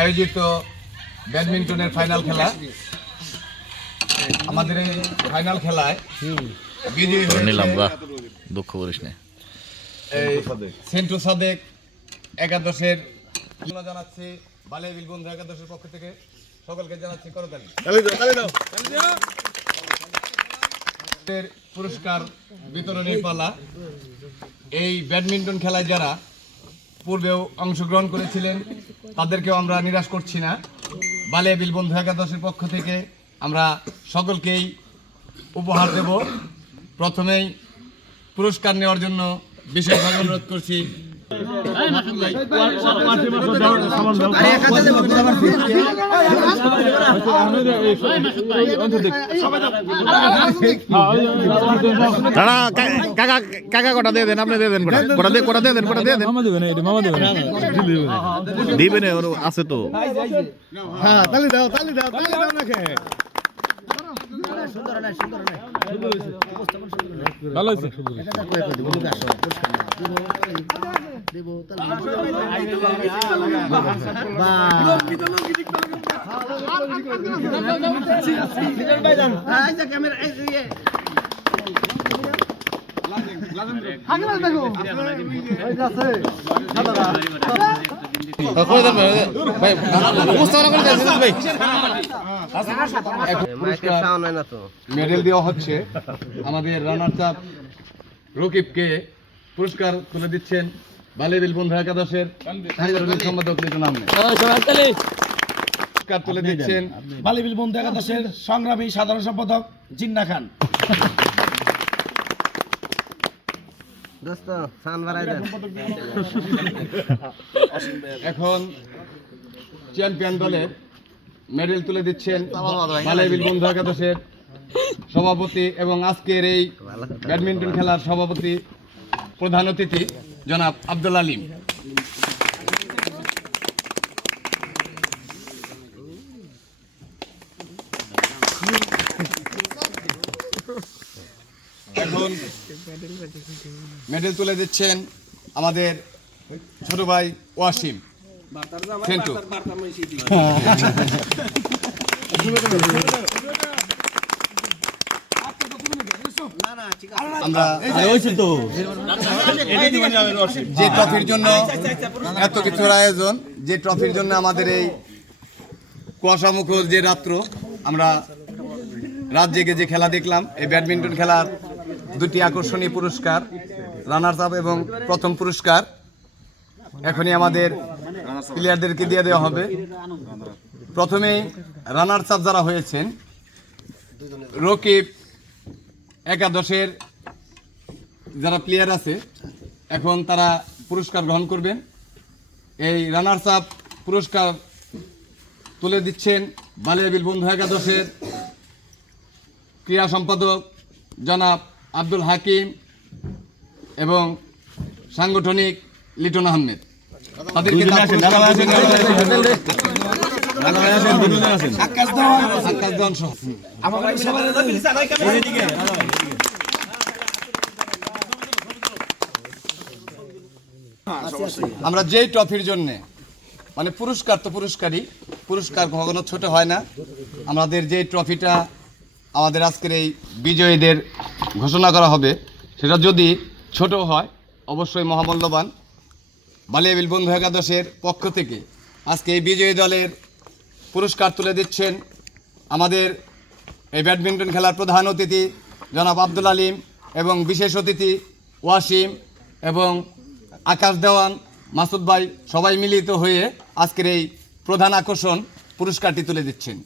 আয়োজিত ব্যাডমিন্টনের ফাইনাল খেলা। আমাদের এই ফাইনাল খেলায় বিজয়ী দুঃখ করিস না সেন্টু সাদেক একাদশের জানাচ্ছি, বালিয়াবিল বন্ধু একাদশের পক্ষ থেকে সকলকে জানাচ্ছি করতালি। পুরস্কার বিতরণের পালা। এই ব্যাডমিন্টন খেলায় যারা পূর্বেও অংশগ্রহণ করেছিলেন তাদেরকেও আমরা নিরাশ করছি না। বালিয়াবিল বন্ধু একাদশের পক্ষ থেকে আমরা সকলকেই উপহার দেব। প্রথমেই পুরস্কার নেওয়ার জন্য বিশেষভাবে অনুরোধ করছি কাকা কটা দিয়ে দেন, আপনি দিয়ে দেন, কটা দিয়ে দেন, দিবেন আছে তো। হ্যাঁ, তালি দাও নাকি ভালো হয়েছে। মেডেল দেওয়া হচ্ছে। আমাদের রানার্স আপ রকিবকে পুরস্কার তুলে দিচ্ছেন বালিয়াবিল বন্ধু একাদশের সম্পাদক লিটন আহমেদ। পুরস্কার তুলে দিচ্ছেন বালিয়াবিল বন্ধু একাদশের সংগ্রামী সাধারণ সম্পাদক জিন্না খান। এখন চ্যাম্পিয়ন দলের মেডেল তুলে দিচ্ছেন বালিয়াবিল বন্ধু একাদশের সভাপতি এবং আজকের এই ব্যাডমিন্টন খেলার সভাপতি প্রধান অতিথি জনাব আব্দুল আলিম। এখন মেডেল তুলে দিচ্ছেন আমাদের ছোট ভাই ওয়াসিম সেন্টু। আমরা যে ট্রফির জন্য এত কিছুর আয়োজন, যে ট্রফির জন্য আমাদের এই কুয়াশামুখর যে রাত্র, আমরা রাত জেগে যে খেলা দেখলাম, এই ব্যাডমিন্টন খেলার দুটি আকর্ষণীয় পুরস্কার, রানার্স আপ এবং প্রথম পুরস্কার এখনই আমাদের প্লেয়ারদেরকে দিয়ে দেওয়া হবে। প্রথমেই রানার্স আপ যারা হয়েছেন, রকিব একাদশের যারা প্লেয়ার আছে এখন তারা পুরস্কার গ্রহণ করবেন। এই রানার্স আপ পুরস্কার তুলে দিচ্ছেন বালিয়াবিল বন্ধু একাদশের ক্রীড়া সম্পাদক জনাব আব্দুল হাকিম এবং সাংগঠনিক লিটন আহমেদ। তাদেরকে আমরা যেই ট্রফির জন্য, মানে পুরস্কার তো পুরস্কারই, পুরস্কার কখনো ছোট হয় না। আমাদের যে ট্রফিটা আমাদের আজকের এই বিজয়ীদের ঘোষণা করা হবে, সেটা যদি ছোট হয় অবশ্যই মহামূল্যবান। বালিয়াবিল বন্ধু একাদশের পক্ষ থেকে আজকে এই বিজয়ী দলের পুরস্কার তুলে দিচ্ছেন আমাদের এই ব্যাডমিন্টন খেলার প্রধান অতিথি জনাব আব্দুল আলিম এবং বিশেষ অতিথি ওয়াসিম এবং আকাশ দেওয়ান, মাসুদ ভাই, সবাই মিলিত হয়ে আজকের এই প্রধান আকর্ষণ পুরস্কারটি তুলে দিচ্ছেন।